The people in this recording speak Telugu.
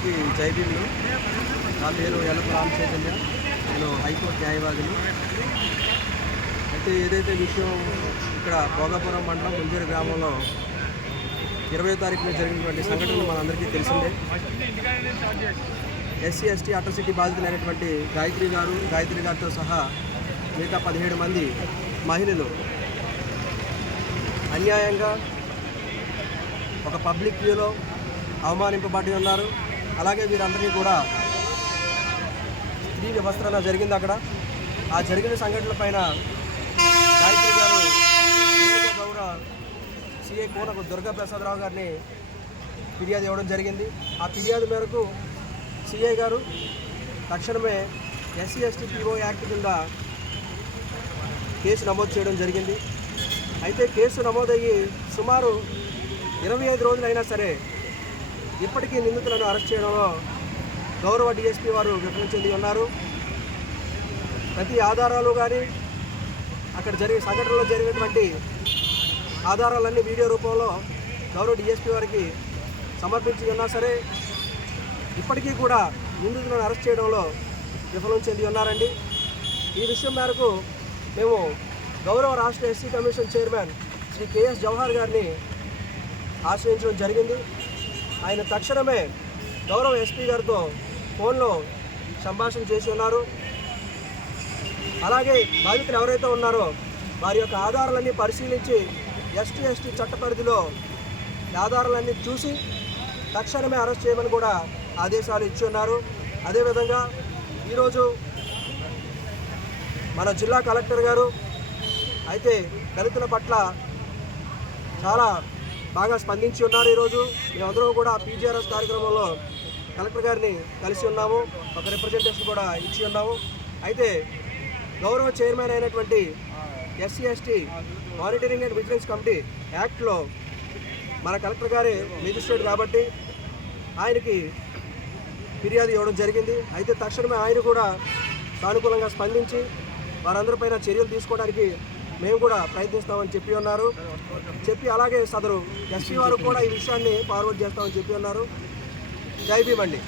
అందరికీ జై భీములు. నా పేరు యలపు రామ చైతన్య. నేను హైకోర్టు న్యాయవాదిని. అయితే ఏదైతే విషయం ఇక్కడ భోగాపురం మండలం ముంజేరు గ్రామంలో 20వ తారీఖున జరిగినటువంటి సంఘటనలు మనందరికీ తెలిసిందే. ఎస్సీ ఎస్టీ అట్రాసిటీ బాధితులైనటువంటి గాయత్రి గారితో సహా మిగతా 17 మంది మహిళలు అన్యాయంగా ఒక పబ్లిక్ వ్యూలో అవమానింపబడి ఉన్నారు. అలాగే వీరందరినీ కూడా స్త్రీ వ్యవస్థన జరిగింది. అక్కడ ఆ జరిగిన సంఘటనల పైన గాయత్రి గారు గౌరవ సిఐ కోనకు దుర్గా ప్రసాదరావు గారిని ఫిర్యాదు ఇవ్వడం జరిగింది. ఆ ఫిర్యాదు మేరకు సిఐ గారు తక్షణమే ఎస్సీ ఎస్టీ పిఓ యాక్ట్ కింద కేసు నమోదు చేయడం జరిగింది. అయితే కేసు నమోదయ్యి సుమారు 25 రోజులైనా సరే ఇప్పటికీ నిందితులను అరెస్ట్ చేయడంలో గౌరవ డిఎస్పీ వారు విఫలం చెంది ఉన్నారు. ప్రతి ఆధారాలు కానీ అక్కడ సంఘటనలో జరిగినటువంటి ఆధారాలన్నీ వీడియో రూపంలో గౌరవ డిఎస్పీ వారికి సమర్పించి ఉన్నా సరే ఇప్పటికీ కూడా నిందితులను అరెస్ట్ చేయడంలో విఫలం చెంది ఉన్నారండి. ఈ విషయం మేరకు మేము గౌరవ రాష్ట్ర SC commission chairman Shri KS Jawahar గారిని ఆశ్రయించడం జరిగింది. ఆయన తక్షణమే గౌరవ ఎస్పీ గారితో ఫోన్లో సంభాషణ చేసి ఉన్నారు. అలాగే బాధితులు ఎవరైతే ఉన్నారో వారి యొక్క ఆధారాలన్నీ పరిశీలించి ఎస్టీ చట్ట పరిధిలో ఆధారాలన్నీ చూసి తక్షణమే అరెస్ట్ చేయమని కూడా ఆదేశాలు ఇచ్చి ఉన్నారు. అదేవిధంగా ఈరోజు మన జిల్లా కలెక్టర్ గారు అయితే దళితుల పట్ల చాలా బాగా స్పందించి ఉన్నారు. ఈరోజు మేమందరం కూడా పీజీఆర్ఎస్ కార్యక్రమంలో కలెక్టర్ గారిని కలిసి ఉన్నాము. ఒక రిప్రజెంటేషన్ కూడా ఇచ్చి ఉన్నాము. అయితే గౌరవ చైర్మన్ అయినటువంటి SC ST monitoring and vigilance committee యాక్ట్లో మన కలెక్టర్ గారి మెజిస్ట్రేట్ కాబట్టి ఆయనకి ఫిర్యాదు ఇవ్వడం జరిగింది. అయితే తక్షణమే ఆయన కూడా సానుకూలంగా స్పందించి వారందరిపైన చర్యలు తీసుకోవడానికి మేము కూడా ప్రయత్నిస్తామని చెప్పి ఉన్నారు. అలాగే సదరు ఎస్పీ వారు కూడా ఈ విషయాన్ని ఫార్వర్డ్ చేస్తామని చెప్పి ఉన్నారు. జై భీమ్ అండి.